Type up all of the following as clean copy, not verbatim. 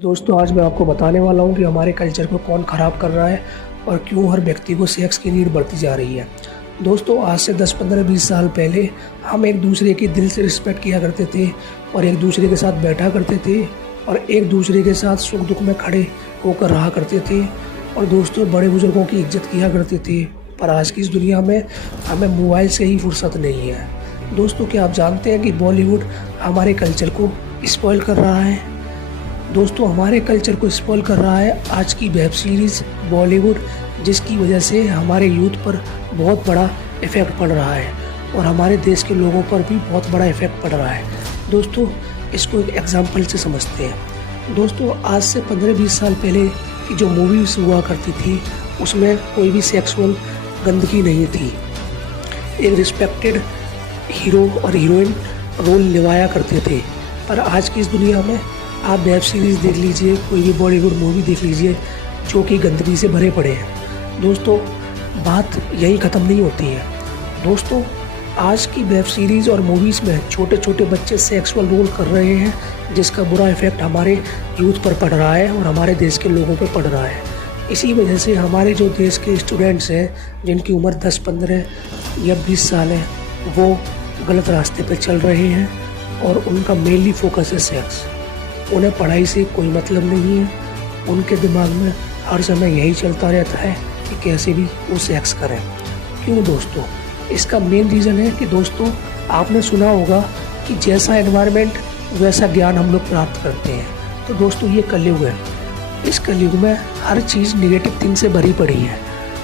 दोस्तों आज मैं आपको बताने वाला हूँ कि हमारे कल्चर को कौन ख़राब कर रहा है और क्यों हर व्यक्ति को सेक्स की नीड बढ़ती जा रही है। दोस्तों आज से 10, 15, 20 साल पहले हम एक दूसरे की दिल से रिस्पेक्ट किया करते थे और एक दूसरे के साथ बैठा करते थे और एक दूसरे के साथ सुख दुख में खड़े होकर रहा करते थे और दोस्तों बड़े बुजुर्गों की इज्जत किया करते थे। पर आज की इस दुनिया में हमें मोबाइल से ही फुर्सत नहीं है। दोस्तों क्या आप जानते हैं कि बॉलीवुड हमारे कल्चर को स्पॉइल कर रहा है। दोस्तों हमारे कल्चर को स्पॉइल कर रहा है आज की वेब सीरीज़ बॉलीवुड, जिसकी वजह से हमारे यूथ पर बहुत बड़ा इफ़ेक्ट पड़ रहा है और हमारे देश के लोगों पर भी बहुत बड़ा इफ़ेक्ट पड़ रहा है। दोस्तों इसको एक एग्जांपल से समझते हैं। दोस्तों आज से 15-20 साल पहले की जो मूवीज़ हुआ करती थी उसमें कोई भी सेक्सुअल गंदगी नहीं थी। एक रिस्पेक्टेड हीरो और हीरोइन रोल निभाया करते थे। पर आज की इस दुनिया में आप वेब सीरीज़ देख लीजिए, कोई भी बॉलीवुड मूवी देख लीजिए जो कि गंदगी से भरे पड़े हैं। दोस्तों बात यही ख़त्म नहीं होती है। दोस्तों आज की वेब सीरीज़ और मूवीज़ में छोटे छोटे बच्चे सेक्सुअल रोल कर रहे हैं, जिसका बुरा इफ़ेक्ट हमारे यूथ पर पड़ रहा है और हमारे देश के लोगों पर पड़ रहा है। इसी वजह से हमारे जो देश के स्टूडेंट्स हैं जिनकी उम्र 10, 15 या 20 साल है, वो गलत रास्ते पर चल रहे हैं और उनका मेनली फोकस है सेक्स। उन्हें पढ़ाई से कोई मतलब नहीं है। उनके दिमाग में हर समय यही चलता रहता है कि कैसे भी वो सेक्स करें। क्यों दोस्तों? इसका मेन रीज़न है कि दोस्तों आपने सुना होगा कि जैसा एनवायरनमेंट वैसा ज्ञान हम लोग प्राप्त करते हैं। तो दोस्तों ये कलयुग है। इस कलयुग में हर चीज़ नेगेटिव थिंग से भरी पड़ी है।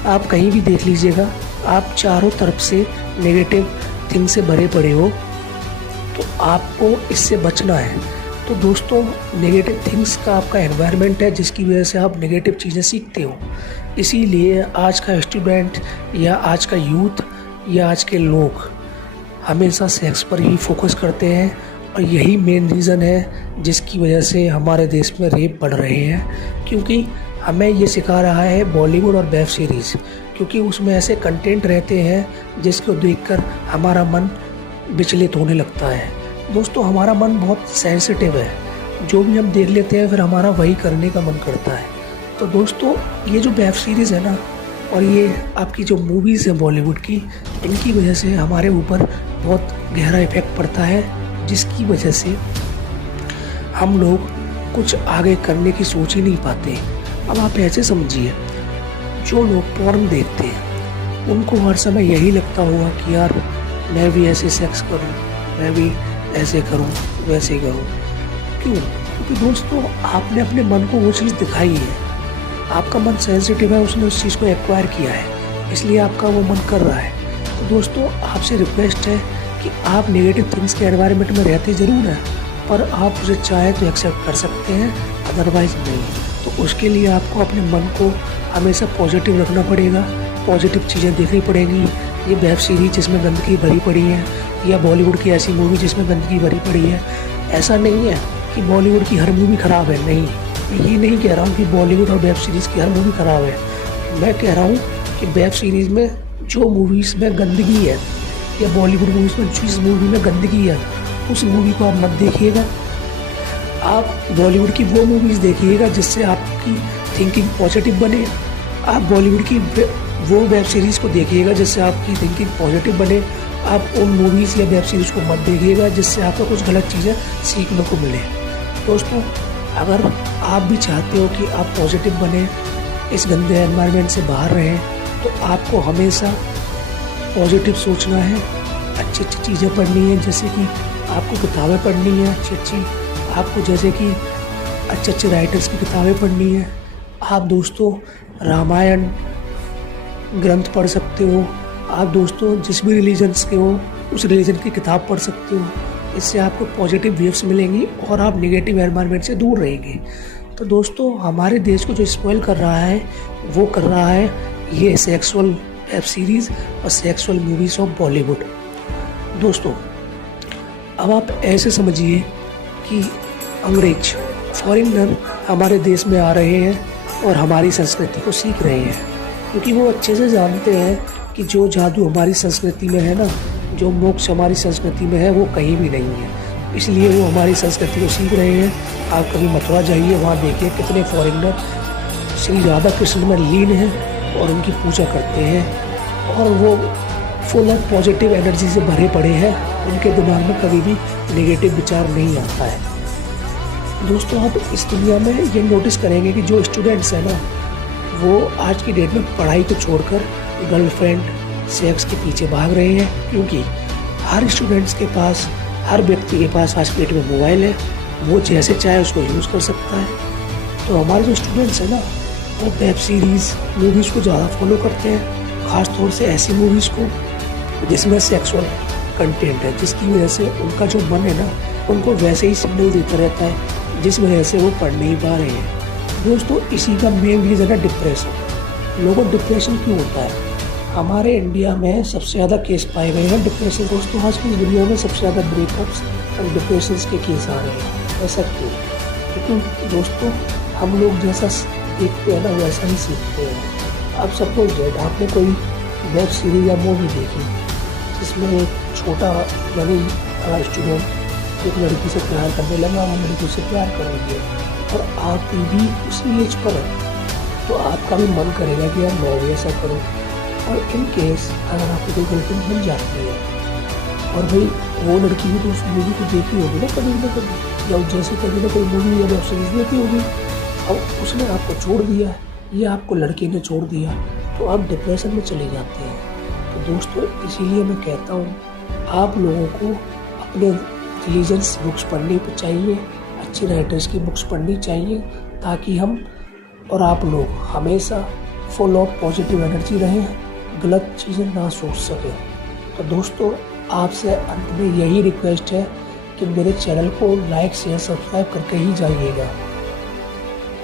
आप कहीं भी देख लीजिएगा, आप चारों तरफ से नेगेटिव थिंग से भरे पड़े हो, तो आपको इससे बचना है। तो दोस्तों नेगेटिव थिंग्स का आपका एनवायरनमेंट है जिसकी वजह से आप नेगेटिव चीज़ें सीखते हो। इसीलिए आज का स्टूडेंट या आज का यूथ या आज के लोग हमेशा सेक्स पर ही फोकस करते हैं और यही मेन रीज़न है जिसकी वजह से हमारे देश में रेप बढ़ रहे हैं। क्योंकि हमें ये सिखा रहा है बॉलीवुड और वेब सीरीज़, क्योंकि उसमें ऐसे कंटेंट रहते हैं जिसको देखकर हमारा मन विचलित होने लगता है। दोस्तों हमारा मन बहुत सेंसिटिव है, जो भी हम देख लेते हैं फिर हमारा वही करने का मन करता है। तो दोस्तों ये जो वेब सीरीज़ है ना और ये आपकी जो मूवीज़ हैं बॉलीवुड की, इनकी वजह से हमारे ऊपर बहुत गहरा इफ़ेक्ट पड़ता है, जिसकी वजह से हम लोग कुछ आगे करने की सोच ही नहीं पाते। अब आप ऐसे समझिए, जो लोग पॉर्न देखते हैं उनको हर समय यही लगता होगा कि यार मैं भी ऐसे सेक्स करूं, मैं भी ऐसे करूं, वैसे करूं। क्यों? क्योंकि दोस्तों आपने अपने मन को वो चीज़ दिखाई है। आपका मन सेंसिटिव है, उसने उस चीज़ को एक्वायर किया है, इसलिए आपका वो मन कर रहा है। तो दोस्तों आपसे रिक्वेस्ट है कि आप नेगेटिव थिंग्स के एनवायरनमेंट में रहते ज़रूर हैं, पर आप उसे चाहे तो एक्सेप्ट कर सकते हैं, अदरवाइज़ नहीं। तो उसके लिए आपको अपने मन को हमेशा पॉजिटिव रखना पड़ेगा, पॉजिटिव चीज़ें देखनी पड़ेंगी। ये वेब सीरीज जिसमें गंदगी भरी पड़ी है या बॉलीवुड की ऐसी मूवी जिसमें गंदगी भरी पड़ी है, ऐसा नहीं है कि बॉलीवुड की हर मूवी ख़राब है। नहीं, मैं ये नहीं कह रहा हूँ कि बॉलीवुड और वेब सीरीज़ की हर मूवी ख़राब है। मैं कह रहा हूँ कि वेब सीरीज़ में जो मूवीज़ में गंदगी है या बॉलीवुड मूवीज़ में जिस मूवी में गंदगी है उस मूवी को आप मत देखिएगा। आप बॉलीवुड की वो मूवीज़ देखिएगा जिससे आपकी थिंकिंग पॉजिटिव बने। आप बॉलीवुड की वो वेब सीरीज़ को देखिएगा जिससे आपकी थिंकिंग पॉजिटिव बने। आप उन मूवीज़ या वेब सीरीज़ को मत देखिएगा जिससे आपको कुछ गलत चीज़ें सीखने को मिले। दोस्तों अगर आप भी चाहते हो कि आप पॉजिटिव बने, इस गंदे एनवायरनमेंट से बाहर रहें, तो आपको हमेशा पॉजिटिव सोचना है, अच्छी अच्छी चीज़ें पढ़नी है, जैसे कि आपको किताबें पढ़नी है अच्छी, आपको जैसे कि अच्छे अच्छे राइटर्स की किताबें पढ़नी है। आप दोस्तों रामायण ग्रंथ पढ़ सकते हो। आप दोस्तों जिस भी रिलीजन्स के हो उस रिलीजन की किताब पढ़ सकते हो। इससे आपको पॉजिटिव वेव्स मिलेंगी और आप नेगेटिव एनवायरनमेंट से दूर रहेंगे। तो दोस्तों हमारे देश को जो स्पॉइल कर रहा है वो कर रहा है ये सेक्सुअल वेब सीरीज़ और सेक्सुअल मूवीज़ ऑफ बॉलीवुड। दोस्तों अब आप ऐसे समझिए कि अंग्रेज फॉरेनर हमारे देश में आ रहे हैं और हमारी संस्कृति को सीख रहे हैं, क्योंकि वो अच्छे से जानते हैं कि जो जादू हमारी संस्कृति में है ना, जो मोक्ष हमारी संस्कृति में है, वो कहीं भी नहीं है। इसलिए वो हमारी संस्कृति को सीख रहे हैं। आप कभी मथुरा जाइए, वहाँ देखिए कितने फॉरेनर श्री राधा कृष्ण में लीन हैं और उनकी पूजा करते हैं और वो फुल ऑफ पॉजिटिव एनर्जी से भरे पड़े हैं। उनके दिमाग में कभी भी नेगेटिव विचार नहीं आता है। दोस्तों, आप इस दुनिया में ये नोटिस करेंगे कि जो स्टूडेंट्स हैं ना, वो आज की डेट में पढ़ाई को छोड़कर गर्लफ्रेंड, सेक्स के पीछे भाग रहे हैं, क्योंकि हर स्टूडेंट्स के पास, हर व्यक्ति के पास आज पेट में मोबाइल है। वो जैसे चाहे उसको यूज़ कर सकता है। तो हमारे जो स्टूडेंट्स हैं ना, वो वेब सीरीज़, मूवीज़ को ज़्यादा फॉलो करते हैं, ख़ास तौर से ऐसी मूवीज़ को जिसमें सेक्सुअल कंटेंट है, जिसकी वजह से उनका जो मन है ना, उनको वैसे ही सिग्नल देता रहता है, जिस वजह से वो पढ़ नहीं पा रहे हैं। दोस्तों, इसी का मेन रीज़न है डिप्रेशन। लोगों को डिप्रेशन क्यों होता है? हमारे इंडिया में सबसे ज़्यादा केस पाए गए हैं डिप्रेशन। दोस्तों, आज की दुनिया में सबसे ज़्यादा ब्रेकअप्स और डिप्रेशन के केस आ रहे हैं। ऐसा क्यों? क्योंकि दोस्तों, हम लोग जैसा देखते हैं ना, वैसा ही सीखते हैं। अब सपोज दैट आपने कोई वेब सीरीज या मूवी देखी जिसमें एक छोटा यानी स्टूडेंट एक लड़की से प्यार करने लगा, वो लड़की से प्यार कर रही है और आप भी उसी एज पर है, तो आपका भी मन करेगा कि यार मैं भी ऐसा करूँ। और इन केस अगर आपकी कोई गर्लफ्रेंड मिल जाती है और भाई वो लड़की भी तो उस मूवी को देखी होगी ना कभी ना कभी, या जैसे कभी ना कोई मूवी या वेब सीरीज देखी होगी, अब उसने आपको छोड़ दिया या आपको लड़के ने छोड़ दिया, तो आप डिप्रेशन में चले जाते हैं। तो दोस्तों, इसीलिए मैं कहता हूँ आप लोगों को अपने रिलीजन्स बुक्स पढ़नी चाहिए, अच्छे राइटर्स की बुक्स पढ़नी चाहिए, ताकि हम और आप लोग हमेशा फुल ऑफ पॉजिटिव एनर्जी रहें, गलत चीज़ें ना सोच सकें। तो दोस्तों, आपसे अंत में यही रिक्वेस्ट है कि मेरे चैनल को लाइक, शेयर, सब्सक्राइब करके ही जाइएगा।